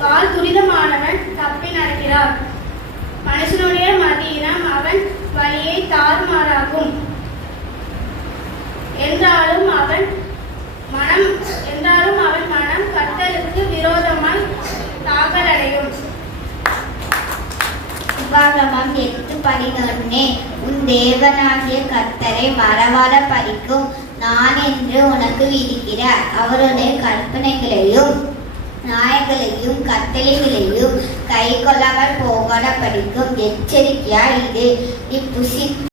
கால் துரிதமானவன் தப்பி நடக்கிறார். மனுஷனுடைய மதியினம் அவன் வழியை தாறுமாறாகும். என்றாலும் அவன் மனம் கர்த்தருக்கு விரோதமாய் தாக்கலடையும். உபாகமம் 8:11 உன் தேவனாகிய கர்த்தரை மறவாத படிக்கும் நான் என்று உனக்கு விதிக்கிற அவருடைய கற்பனைகளையும் நியாயங்களையும் கட்டளைகளையும் கை கொள்ளாமல் போகாத படிக்கும் எச்சரிக்கையா இது. நீ